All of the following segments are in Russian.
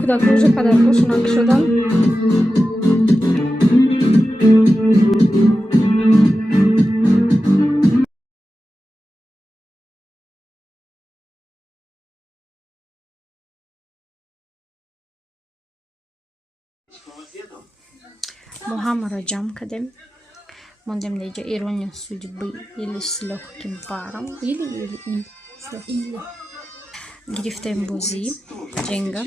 Kudaklıca kadar koşun akşadan. Мухаммара Джамкадем. Будем найти иронию судьбы или с легким паром, или Грифтем Бузи, Дженга.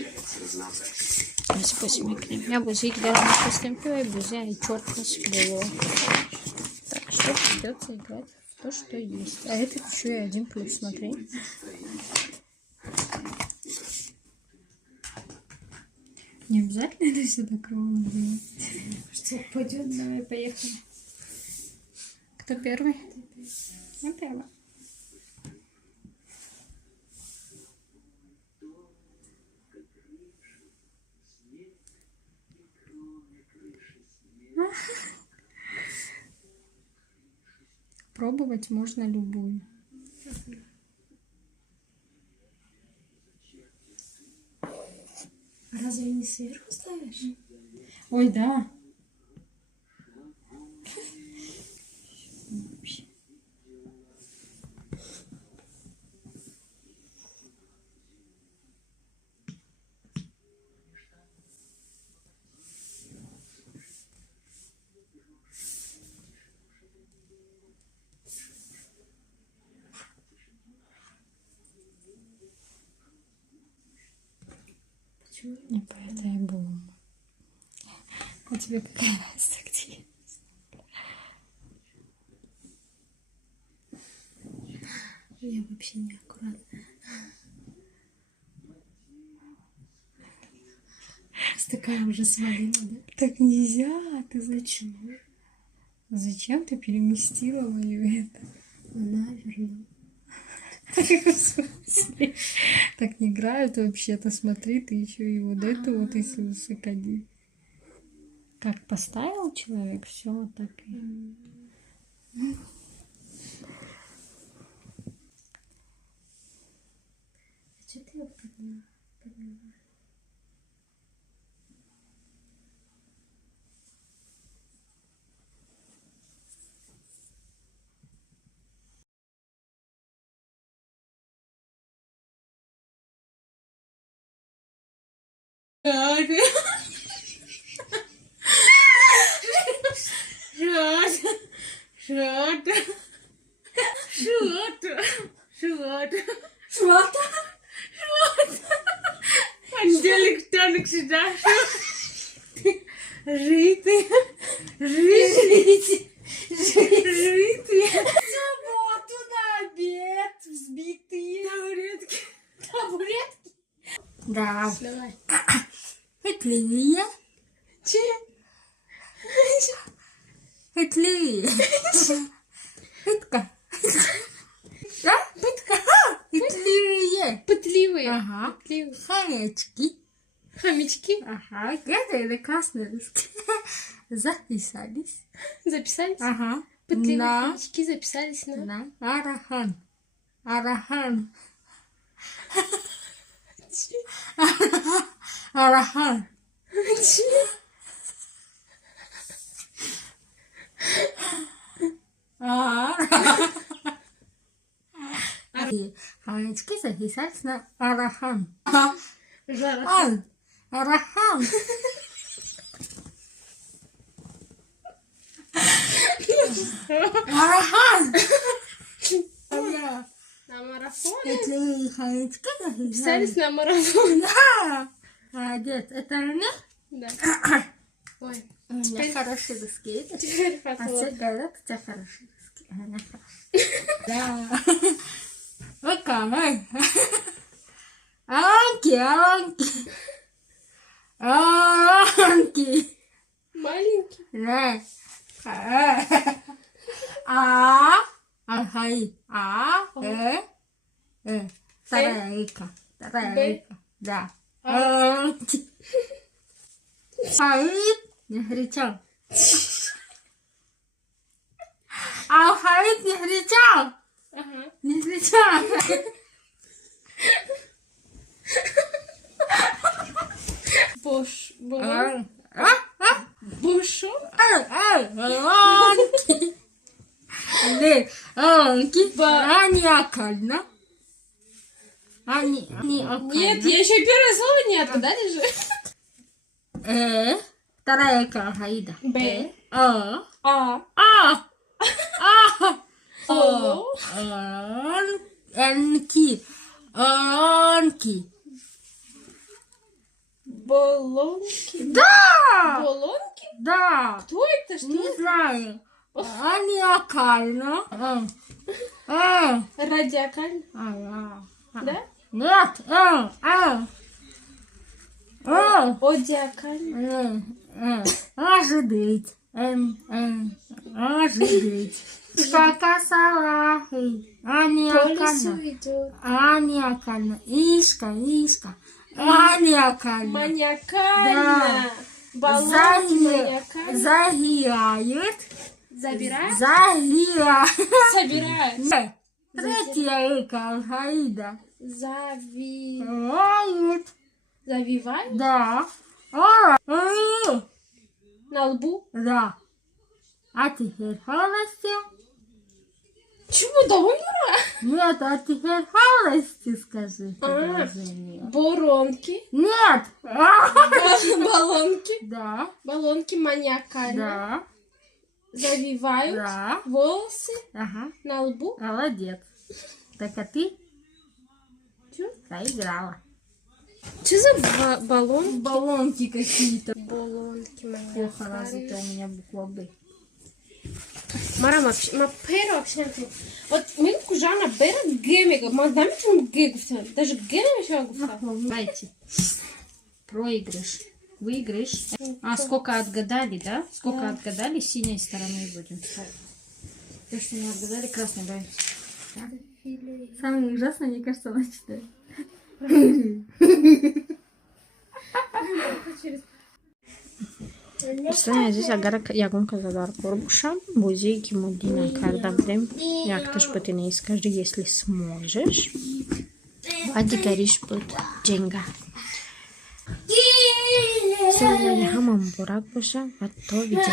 Спасибо к ним. Я Бузи, когда я постемплю, и Бузи, и черт нас было. Так, что придется играть в то, что есть. А это еще и 1+, смотри. Не обязательно это сюда кровно делать. Что пойдет, давай, поехали. Кто первый? Я первая. Пробовать можно любую. Разве не сверху ставишь? Ой, да. Почему? Не поэтому. А тебе какая разница, где? Я вообще неаккуратная. Такая уже свалила, да? Так нельзя, ты зачем? Зачем ты переместила мою это? Она вернула. Так не играют вообще-то, смотри, ты еще и вот это вот, если высокоди. Как поставил человек, все вот так и... А что ты его подняла? Понедельник, сюда. Жити. Субботу на обед взбитые. Табуретки. Да. Давай. Петли. Че? Петли. Пытка. Да? Пытка. Петливые. Пытливые. Ага. Пытливые. Хомячки. Хомячки. Ага. Это красный русский. Записались. Записались? Ага. Пытливые На. хомячки записались на... На. Арахан. Арахан. Арахан. Хомячки записались на Арахан. Жара. Арахан. Арахан. На марафон? Эти хомячки Записались на марафон. Да. Молодец. Это мне? Да. Ой. У меня хорошие доски. Теперь А фотолог. все говорят, у тебя хорошие доски. А у меня хорошие. Да. Вот-ка, Аланки. Аланки. Маленький. Да. Алхай. Вторая рейка. Б. Да. Аланки. Хаид не кричал. Алхаид не кричал. Ага. Не отвечай. Бош. А? Бошо. Аниакально. Нет, я еще первое слово не отгадали же. Вторая калхаида. Б. А. А. О. Анки. Болонки. Да! Болонки? Да! Кто это? Что? Не знаю. Аниакально. Радиакально. Да? Нет. Одиакально. Ожидать. Ожидать. Скакасалахи. По лесу Аниакально. идет. Аниакально. Ишка. Аниакально. Маниакально. Болонки маниакально. Загирают. Забирают? Загирают. Собирают. Третья калхаида. Ают. Завивают? Да. На лбу? Да. А теперь полностью? Чему довольно? Нет, а теперь полностью скажи А. предложение. Боронки. Нет. Баллонки. Да. Баллонки маниакально. Да. Завивают Да. волосы Ага. на лбу. Молодец. Так а ты Чё? проиграла. Что за баллон? Баллонки какие-то. Баллонки Плохо развита маниакально. у меня буква Б. Марама, pero вообще не знаю. Вот мы кужана бера гемега. Мадами чем гегуфта. Даже гемега еще гуфта. Давайте. Проигрыш. Выигрыш. А сколько отгадали, да? Сколько Да. отгадали, синей стороной будем ставить. То, что не отгадали, красной давай. Самое ужасное, мне кажется, она читает. Saya aziz agar yakın kazalar kurmuşam. Бузейки Мудина Кардабдем. Як ты ж не скажи, если сможешь. А ты горишь под Дженга. Сегодня хамам бурак буша, а то видео.